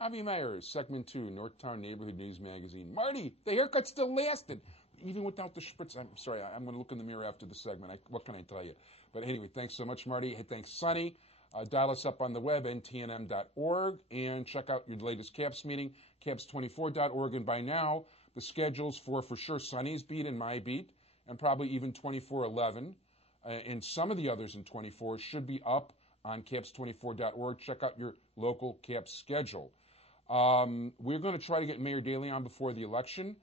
Avi Meyers, segment 2, Northtown Neighborhood News Magazine. Marty, the haircut still lasted, even without the spritz. I'm sorry, I'm going to look in the mirror after the segment. What can I tell you? But anyway, thanks so much, Marty. Hey, thanks, Sonny. Dial us up on the web, ntnm.org, and check out your latest CAPS meeting, caps24.org. And by now, the schedules for sure, Sonny's beat and my beat, and probably even 2411, and some of the others in 24 should be up on caps24.org. Check out your local CAPS schedule. We're going to try to get Mayor Daley on before the election.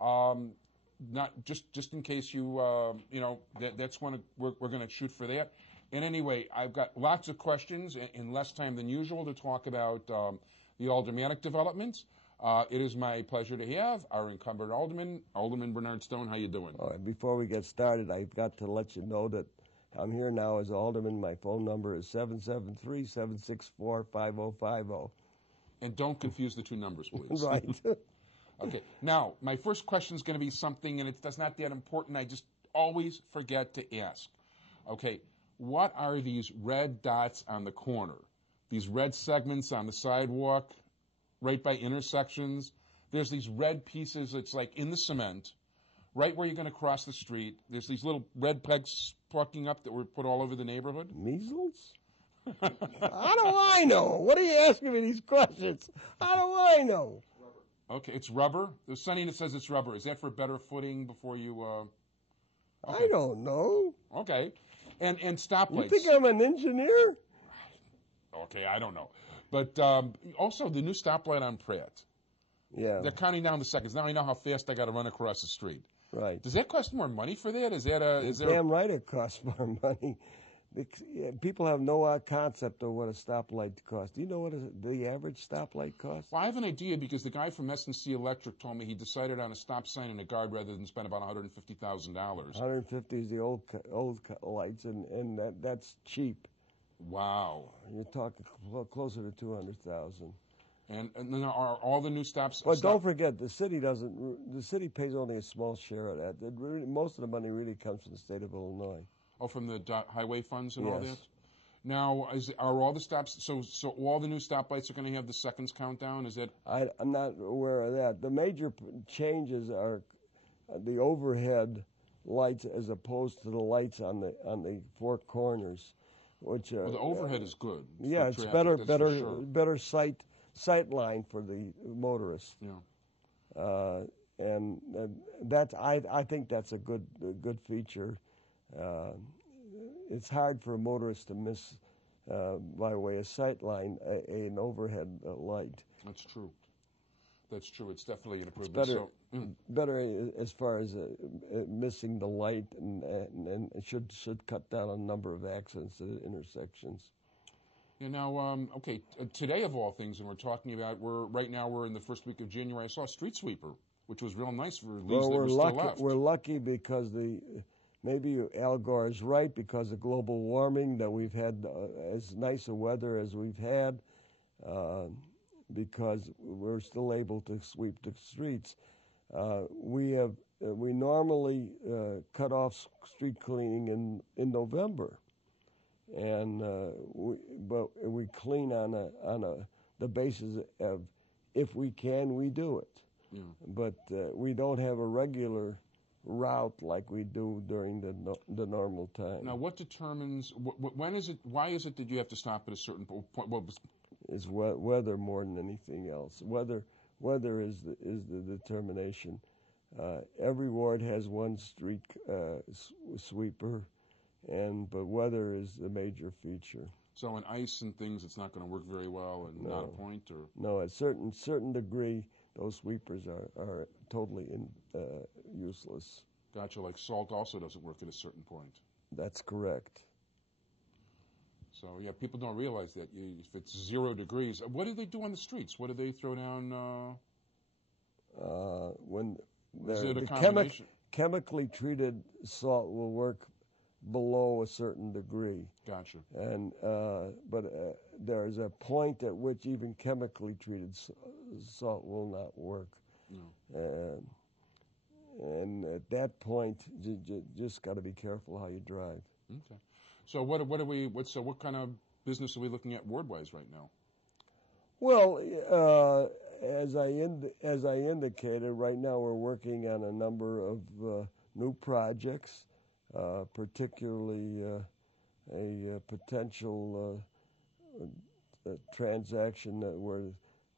Not just in case that's when we're going to shoot for that. And anyway, I've got lots of questions in less time than usual to talk about the aldermanic developments. It is my pleasure to have our incumbent alderman, Alderman Berny Stone. How you doing? All right, before we get started, I've got to let you know that I'm here now as alderman. My phone number is 773-764-5050. And don't confuse the two numbers, please. Right. Okay. Now, my first question is going to be something, and that's not that important. I just always forget to ask. Okay, what are these red dots on the corner? These red segments on the sidewalk, right by intersections. There's these red pieces. It's like in the cement, right where you're going to cross the street. There's these little red pegs poking up that were put all over the neighborhood. Measles? How do I know? What are you asking me these questions? How do I know? Rubber. Okay, it's rubber. There's something that says it's rubber. Is that for better footing before you? Okay. I don't know. Okay, and stoplights. You think I'm an engineer? Okay, I don't know. But also the new stoplight on Pratt. Yeah. They're counting down the seconds. Now I know how fast I got to run across the street. Right. Does that cost more money for that? Damn right it costs more money. People have no concept of what a stoplight costs. Do you know what the average stoplight costs? Well, I have an idea because the guy from S&C Electric told me he decided on a stop sign and a guard rather than spend about $150,000. 150 is the old lights, and that's cheap. Wow. You're talking closer to 200,000. And then are all the new stops? But don't forget, the city doesn't. The city pays only a small share of that. Most of the money really comes from the state of Illinois. Oh, from the highway funds and yes. all that? Now, are all the stops, so all the new stoplights are going to have the seconds countdown? Is that? I'm not aware of that. The major changes are the overhead lights as opposed to the lights on the four corners, which well, the overhead is good. Yeah, it's traffic, better sight line for the motorist. Yeah. And that's I think that's a good feature. It's hard for a motorist to miss, by way of sight line, an overhead light. That's true. That's true. It's definitely an improvement. It's better as far as missing the light, and it should cut down on a number of accidents at intersections. Yeah, now, okay, today of all things, and we're talking about, right now we're in the first week of January. I saw a street sweeper, which was real nice for leaves that were still left. We're lucky because maybe Al Gore is right, because of global warming, that we've had as nice a weather as we've had, because we're still able to sweep the streets. We normally cut off street cleaning in November, and but we clean on the basis of, if we can, we do it. Yeah. But we don't have a regular route like we do during the normal time. Now, what determines when is it? Why is it that you have to stop at a certain point? It's weather more than anything else. Weather is the determination. Every ward has one street sweeper, but weather is the major feature. So in ice and things, it's not going to work very well, and not a point, or no, at certain degree, those sweepers are totally useless. Gotcha. Like salt also doesn't work at a certain point. That's correct. So yeah, people don't realize that if it's 0 degrees, what do they do on the streets? What do they throw down? When the chemically treated salt will work below a certain degree. Gotcha. And but there's a point at which even chemically treated salt will not work. No. And at that point, you just got to be careful how you drive. Okay. So what kind of business are we looking at ward-wise right now? Well, as I indicated, right now we're working on a number of new projects, particularly a potential transaction where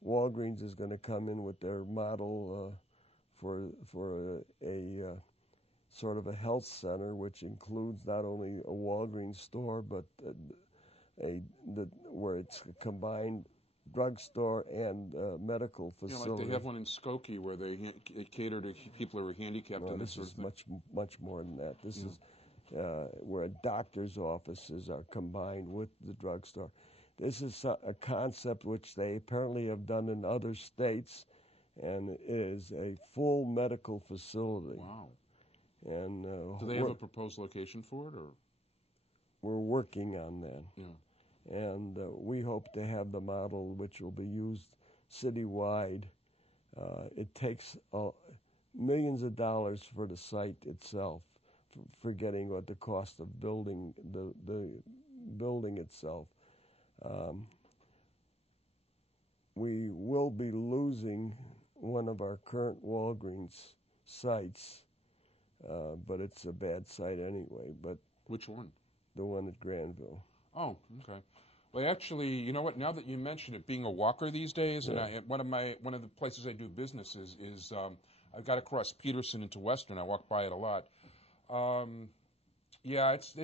Walgreens is going to come in with their model for a sort of a health center, which includes not only a Walgreens store but where it's a combined drugstore and medical facility. Like they have one in Skokie where they cater to people who are handicapped. No, and this is much more than that. This is where doctors' offices are combined with the drugstore. This is a concept which they apparently have done in other states, and it is a full medical facility. Wow. And do they have a proposed location for it, or? We're working on that. Yeah. And we hope to have the model which will be used citywide. It takes millions of dollars for the site itself, forgetting what the cost of building the building itself. We will be losing one of our current Walgreens sites, but it's a bad site anyway. But which one? The one at Granville. Oh, okay. Well, actually, you know what? Now that you mention it, being a walker these days, Yeah. and one of the places I do business is I've got to cross Peterson into Western. I walk by it a lot. Yeah, it's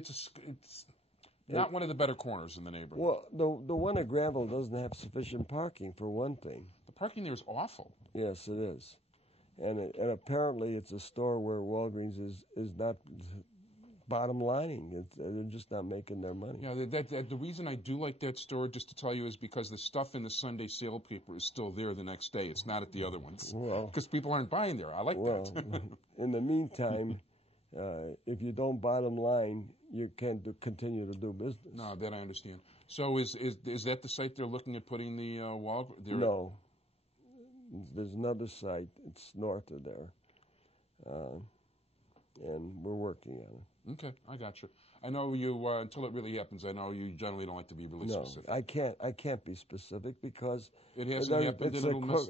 not one of the better corners in the neighborhood. Well, the one at Granville doesn't have sufficient parking, for one thing. The parking there is awful. Yes, it is. And apparently it's a store where Walgreens is not bottom lining. They're just not making their money. Yeah, the reason I do like that store, just to tell you, is because the stuff in the Sunday sale paper is still there the next day. It's not at the other ones. Well, because people aren't buying there. I like that. In the meantime, if you don't bottom line, you can't continue to do business. No, that I understand. So is that the site they're looking at putting the No. There's another site. It's north of there. And we're working on it. Okay, I got you. I know you, until it really happens, I know you generally don't like to be really specific. No, I can't be specific because it hasn't happened.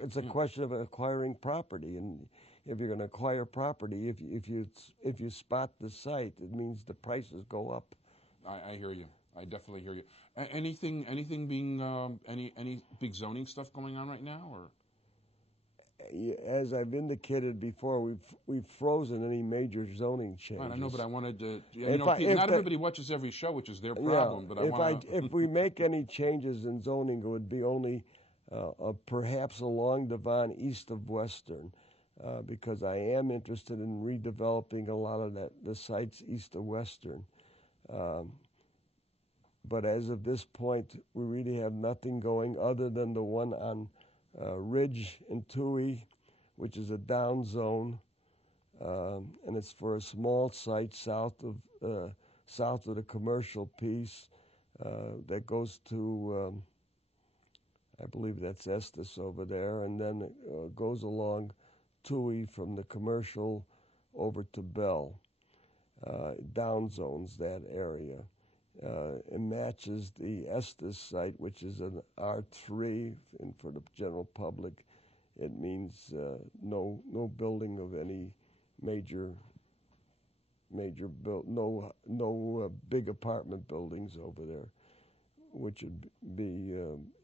It's a question of acquiring property, and if you're going to acquire property, if you spot the site, it means the prices go up. I hear you. I definitely hear you. Anything being any big zoning stuff going on right now, or? As I've indicated before, we've frozen any major zoning changes. I know, but I wanted to. Not everybody watches every show, which is their problem. Yeah, but if we make any changes in zoning, it would be only perhaps along Devon, east of Western, because I am interested in redeveloping a lot of the sites east of Western. But as of this point, we really have nothing going other than the one on Ridge and Toohey, which is a down zone, and it's for a small site south of the commercial piece that goes to, I believe that's Estes over there, and then it goes along Toohey from the commercial over to Bell. Down zones that area. It matches the Estes site, which is an R3, and for the general public, it means no building of any no big apartment buildings over there, which would be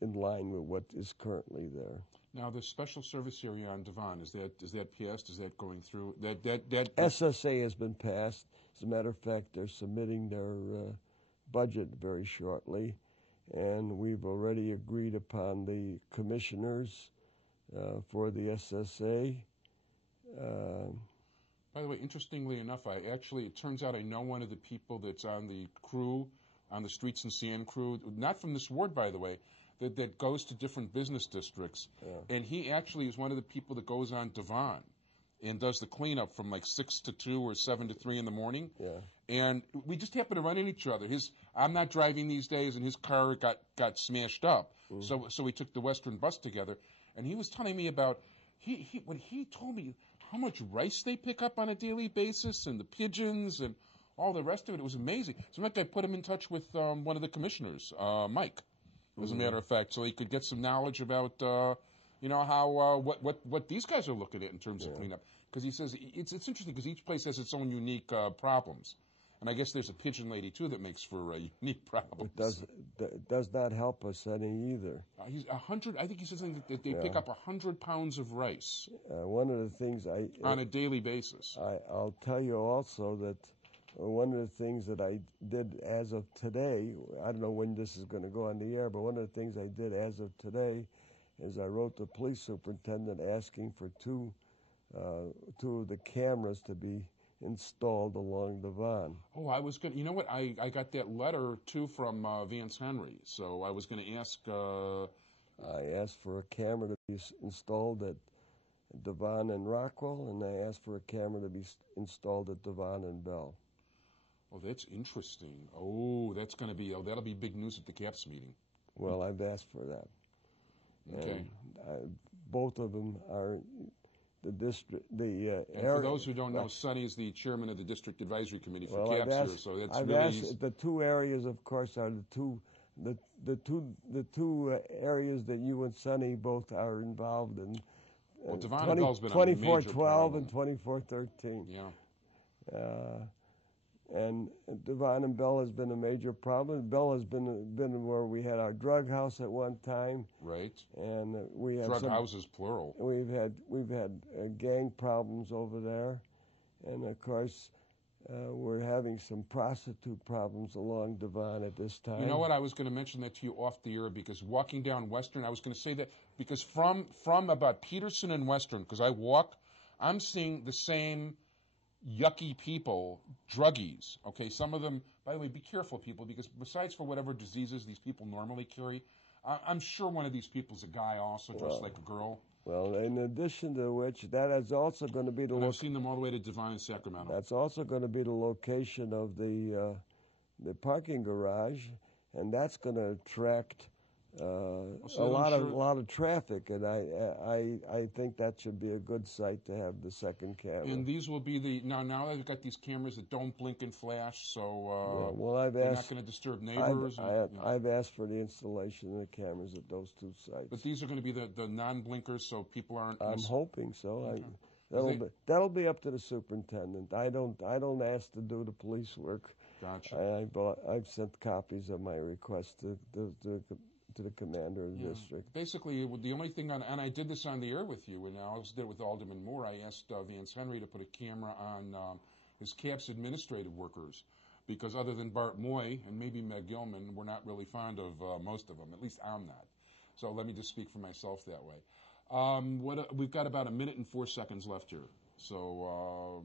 in line with what is currently there. Now, the special service area on Devon, is that passed? Is that going through? That SSA has been passed. As a matter of fact, they're submitting their budget very shortly, and we've already agreed upon the commissioners for the SSA. By the way, interestingly enough, it turns out I know one of the people that's on the crew, on the Streets and Sand crew, not from this ward, by the way, that goes to different business districts, and he actually is one of the people that goes on Devon and does the cleanup from like 6 to 2 or 7 to 3 in the morning. Yeah. And we just happen to run into each other. I'm not driving these days, and his car got smashed up. Mm-hmm. So we took the Western bus together, and he was telling me about when he told me how much rice they pick up on a daily basis, and the pigeons and all the rest of it. It was amazing. So like I put him in touch with one of the commissioners, Mike. as a matter of fact, so he could get some knowledge about, how what these guys are looking at in terms of cleanup. Because he says it's interesting because each place has its own unique problems, and I guess there's a pigeon lady too that makes for unique problems. It does not help us any either. He's 100. I think he said something that they pick up 100 pounds of rice. One of the things on a daily basis. I'll tell you also that one of the things that I did as of today, I don't know when this is going to go on the air, but one of the things I did as of today is I wrote the police superintendent asking for two of the cameras to be installed along the Vaughan. Oh, I was going to, you know what, I got that letter too from Vance Henry, so I was going to ask... I asked for a camera to be installed at Devon and Rockwell, and I asked for a camera to be installed at Devon and Bell. Oh, that's interesting. Oh, that'll be big news at the CAPS meeting. Well, I've asked for that. Okay. And, both of them are the district, and for those who don't know, Sonny is the chairman of the district advisory committee for CAPS here, so that's I've really asked, the two areas, of course, are the two areas that you and Sonny both are involved in. Well, Devon and Bell's been on a major 2412 and 2413. Yeah. And Devon and Bell has been a major problem. Bell has been where we had our drug house at one time. Right. And we have drug houses plural. We've had gang problems over there, and of course we're having some prostitute problems along Devon at this time. You know what? I was going to mention that to you off the air because walking down Western, I was going to say that because from about Peterson and Western, because I walk, I'm seeing the same yucky people, druggies, okay? Some of them, by the way, be careful, people, because besides for whatever diseases these people normally carry, I'm sure one of these people's a guy also, dressed like a girl. Well, in addition to which, that is also going to be the... I've seen them all the way to Devon and Sacramento. That's also going to be the location of the parking garage, and that's going to attract a lot of traffic, and I think that should be a good site to have the second camera. And these will be now they've got these cameras that don't blink and flash, so I've they're asked, not going to disturb neighbors. I've asked for the installation of the cameras at those two sites. But these are going to be the non-blinkers, so people aren't. I'm hoping so. Okay. That'll be up to the superintendent. I don't ask to do the police work. Gotcha. I've sent copies of my request to the commander of the district. Basically, the only thing and I did this on the air with you, and I also did it with Alderman Moore. I asked Vance Henry to put a camera on his CAPS administrative workers, because other than Bart Moy and maybe Meg Gilman, we're not really fond of most of them. At least I'm not. So let me just speak for myself that way. We've got about 1 minute and 4 seconds left here. So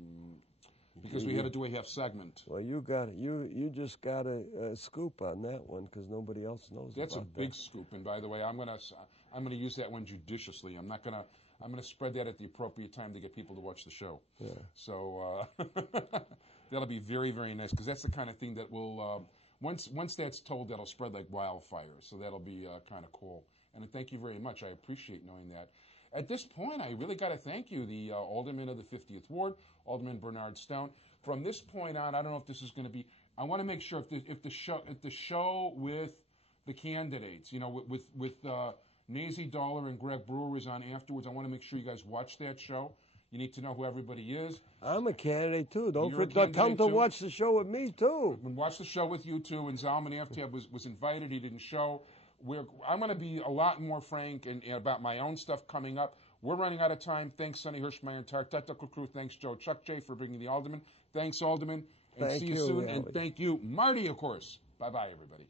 because we had to do a half segment. Well, you just got a scoop on that one because nobody else knows. That's about a big scoop, and by the way, I'm gonna use that one judiciously. I'm gonna spread that at the appropriate time to get people to watch the show. Yeah. So that'll be very, very nice because that's the kind of thing that will once that's told, that'll spread like wildfire. So that'll be kind of cool. And thank you very much. I appreciate knowing that. At this point, I really got to thank you, the Alderman of the 50th Ward, Alderman Bernard Stone. From this point on, I don't know if this is going to be. I want to make sure if the show with the candidates, with Nazy Dollar and Greg Brewer is on afterwards. I want to make sure you guys watch that show. You need to know who everybody is. I'm a candidate too. Don't forget, come to watch the show with me too. Watch the show with you too. And Zalman Aftab was invited. He didn't show. I'm going to be a lot more frank and about my own stuff coming up. We're running out of time. Thanks, Sonny Hersh, my entire technical crew. Thanks, Joe Chuck J, for bringing the Alderman. Thanks, Alderman. And see you soon. And thank you, Marty, of course. Bye-bye, everybody.